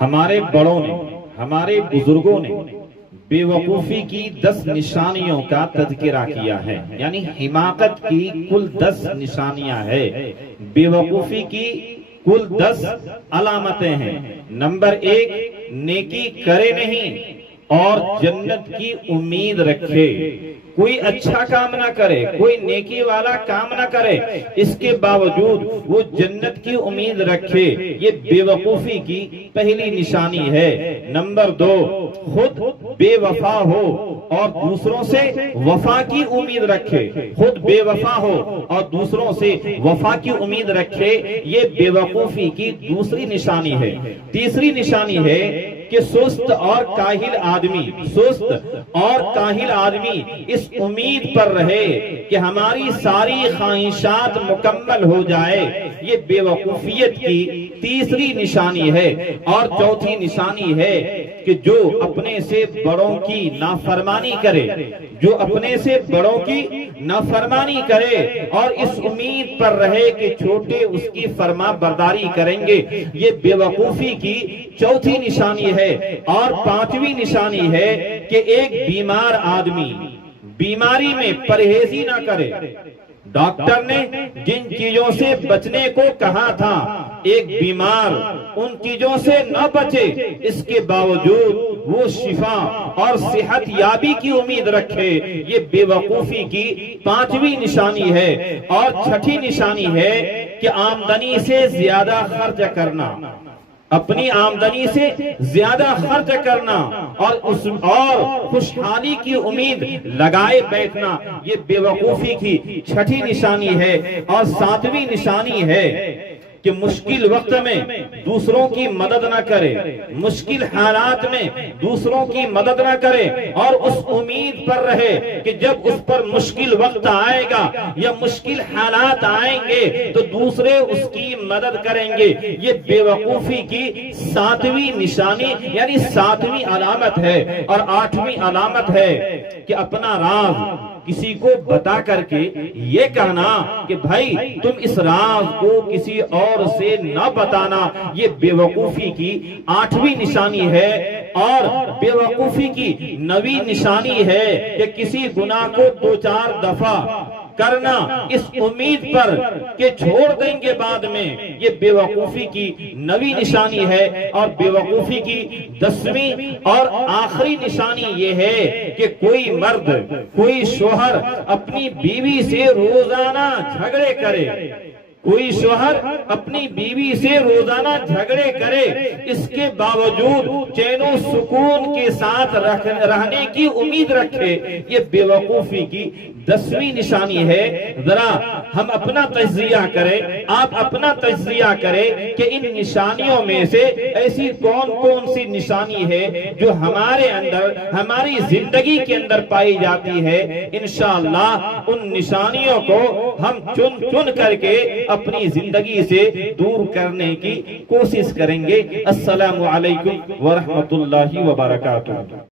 ہمارے بڑوں نے، ہمارے بزرگوں نے بے وقوفی کی 10 نشانیوں کا تذکرہ کیا ہے، یعنی حماقت کی کل 10 نشانیاں ہیں، بے وقوفی کی کل 10 علامتیں ہیں۔ نمبر 1، نیکی کرے نہیں اور جنت کی امید رکھے۔ کوئی اچھا کام نہ کرے، کوئی نیکی والا کام نہ کرے، اس کے باوجود وہ جنت کی امید رکھے، یہ بے وقوفی کی پہلی نشانی ہے۔ نمبر 2، خود بے وفا ہو اور دوسروں سے وفا کی امید رکھے، خود بے وفا ہو اور دوسروں سے وفا کی امید رکھے، یہ بے وقوفی کی دوسری نشانی ہے۔ تیسری نشانی ہے کہ سست اور کاہل آدمی اس امید پر رہے کہ ہماری ساری خواہشات مکمل ہو جائے، یہ بے وقوفیت کی تیسری نشانی ہے۔ اور چوتھی نشانی ہے کہ جو اپنے سے بڑوں کی نافرمانی کرے، جو اپنے سے بڑوں کی نافرمانی کرے اور اس امید پر رہے کہ چھوٹے اس کی فرما برداری کریں گے، یہ بے وقوفی کی چوتھی نشانی ہے۔ اور پانچویں نشانی ہے کہ ایک بیمار آدمی بیماری میں پرہیزی نہ کرے۔ ڈاکٹر نے جن چیزوں سے بچنے کو کہا تھا، ایک بیمار ان چیزوں سے نہ بچے، اس کے باوجود وہ شفا اور صحت یابی کی امید رکھے، یہ بے وقوفی کی پانچویں نشانی ہے۔ اور چھٹی نشانی ہے کہ آمدنی سے زیادہ خرچ کرنا، اپنی آمدنی سے زیادہ خرچ کرنا اور خوشحالی کی امید لگائے بیٹھنا، یہ بے وقوفی کی چھٹی نشانی ہے۔ اور ساتویں نشانی ہے کہ مشکل وقت میں دوسروں کی مدد نہ کرے، مشکل حالات میں دوسروں کی مدد نہ کرے اور اس امید پر رہے کہ جب اس پر مشکل وقت آئے گا یا مشکل حالات آئیں گے تو دوسرے اس کی مدد کریں گے، یہ بے وقوفی کی ساتویں نشانی یعنی ساتویں علامت ہے۔ اور آٹھویں علامت ہے کہ اپنا راز کسی کو بتا کر کے یہ کہنا کہ بھائی تم اس راز کو کسی اور سے نہ بتانا، یہ بے وقوفی کی آٹھویں نشانی ہے۔ اور بے وقوفی کی نویں نشانی ہے کہ کسی گناہ کو 2-4 دفعہ کرنا اس امید پر کہ چھوڑ دیں گے بعد میں، یہ بے وقوفی کی نویں نشانی ہے۔ اور بے وقوفی کی 10ویں اور آخری نشانی یہ ہے کہ کوئی مرد، کوئی شوہر اپنی بیوی سے روزانہ جھگڑے کرے، کوئی شوہر اپنی بیوی سے روزانہ جھگڑے کرے، اس کے باوجود چین و سکون کے ساتھ رہنے کی امید رکھے، یہ بے وقوفی کی 10ویں نشانی ہے۔ ذرا ہم اپنا تجزیہ کریں، آپ اپنا تجزیہ کریں کہ ان نشانیوں میں سے ایسی کون کون سی نشانی ہے جو ہمارے اندر، ہماری زندگی کے اندر پائی جاتی ہے۔ انشاءاللہ ان نشانیوں کو ہم چن کر کے اپنی زندگی سے دور کرنے کی کوشش کریں گے۔ السلام علیکم ورحمۃ اللہ وبرکاتہ۔